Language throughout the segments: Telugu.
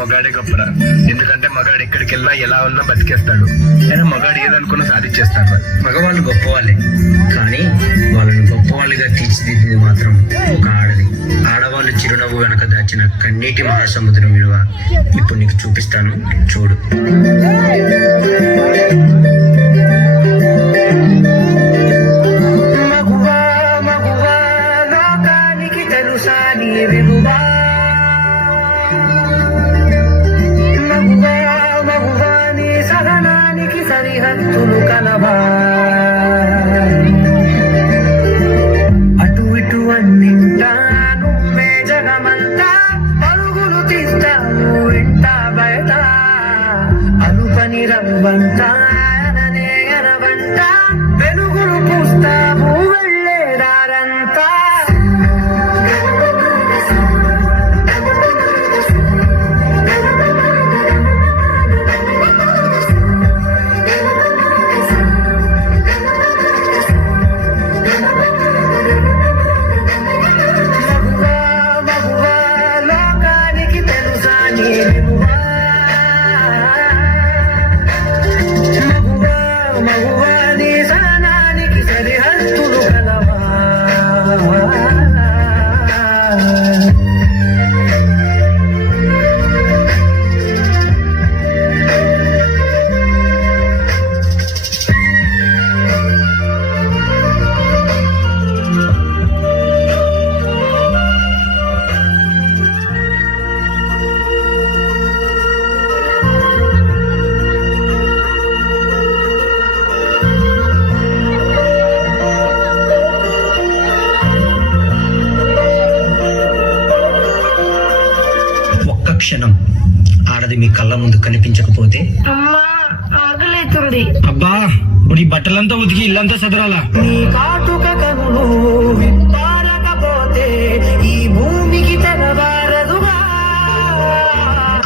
మగాడే గొప్పరా. ఎందుకంటే మగాడు ఎక్కడికి వెళ్ళినా ఎలా ఉన్నా బతికేస్తాడు. అయినా మగాడు ఏదనుకున్నా సాధించేస్తాడు. మగవాళ్ళు గొప్పవాళ్ళే, కానీ వాళ్ళని గొప్పవాళ్ళుగా తీర్చిదిద్దింది మాత్రం ఒక ఆడది. ఆడవాళ్ళు చిరునవ్వు వెనక దాచిన కన్నీటి మహాసముద్రం విలువ ఇప్పుడు నీకు చూపిస్తాను, చూడు. మగువా మగువా లోకానికి తెలుసా నీ విలువ? మగువా మగువా నీ సహనానికి సరిహద్దులు కలవా? అటు ఇటు అన్నింటా నువ్వే జగమంతా, పరుగులు తీస్తావు ఇంట బయట, అనుపని రవ్వంతా అననే అనవంట, వెలుగులు పూస్తావు వెళ్ళేదారంతా. క్షణం ఆడది మీ కళ్ళ ముందు కనిపించకపోతే అమ్మా ఆకలితుంది. అబ్బా ఇప్పుడు ఈ బట్టలంతా ఉతికి ఇల్లంతా సదరాలా? నీ కాటుక కనులు విప్పారకపోతే ఈ భూమికి తెరవారదుగా.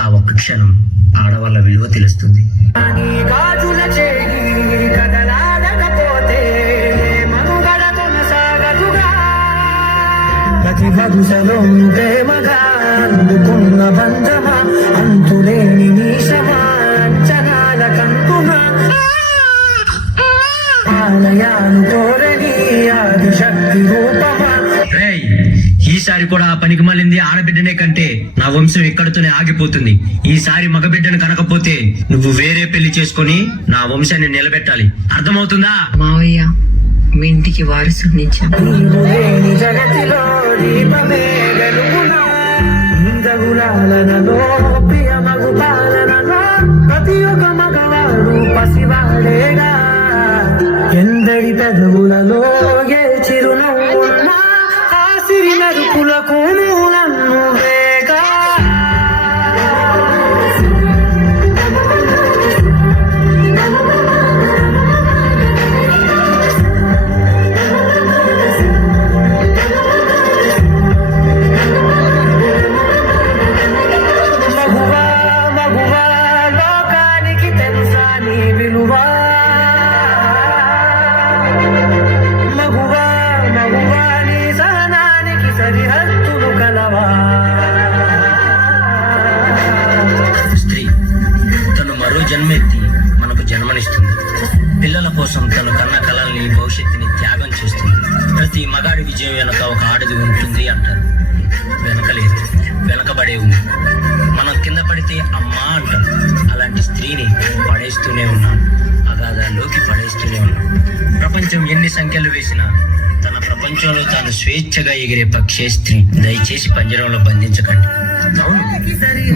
ఆ ఒక్క క్షణం ఆడవాళ్ళ విలువ తెలుస్తుంది. నీ గాజుల చేయి కదలాడకపోతే మనుగడ కొనసాగదుగా. ప్రతి వరుసలో ప్రేమగా అందుకున్న బంధమా, అంతులేని నీశమా, అంచనాల కంకుమా, ఆలయాలు కోరని ఆదిశక్తి రూపమా. ఈసారి కూడా ఆ పనికి మళ్ళింది ఆడబిడ్డనే కంటే నా వంశం ఇక్కడితోనే ఆగిపోతుంది. ఈసారి మగబిడ్డను కనకపోతే నువ్వు వేరే పెళ్లి చేసుకుని నా వంశాన్ని నిలబెట్టాలి, అర్థమవుతుందా? మావయ్య మీ ఇంటికి వారసునిచ్చా. జగతిలో దీపమే వెలుగునా, ఇంద్రగులాలనలో ప్రియ మగు పాలనలో ప్రతి ఒక్క మగవాడు పసివాడేగా. ఎందరి పెదవులలో ఏ చిరునవ్వున్నా ఆ సిరి మెరుపులకు నన్ను వేగా. స్త్రీ తను మరో జన్మెత్తి మనకు జన్మనిస్తుంది. పిల్లల కోసం తను కన్న కలల్ని, భవిష్యత్తుని త్యాగం చేస్తుంది. ప్రతి మగాడి విజయం వెనక ఒక ఆడది ఉంటుంది అంటారు. వెనకలేదు, వెనకబడే ఉంది. మనం కింద పడితే అమ్మా అంటాం. అలాంటి స్త్రీని పడేస్తూనే ఉన్నాం, అగాధాల్లోకి పడేస్తూనే ఉన్నాం. ప్రపంచం ఎన్ని సంఖ్యలు వేసినా తన ప్రపంచంలో తాను స్వేచ్ఛగా ఎగిరే పక్షే స్త్రీ. దయచేసి పంజరంలో బంధించకండి. అవును,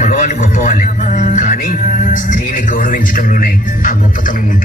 మగవాళ్ళు గొప్పవాళ్ళే, కానీ స్త్రీని గౌరవించడంలోనే ఆ గొప్పతనం ఉంది.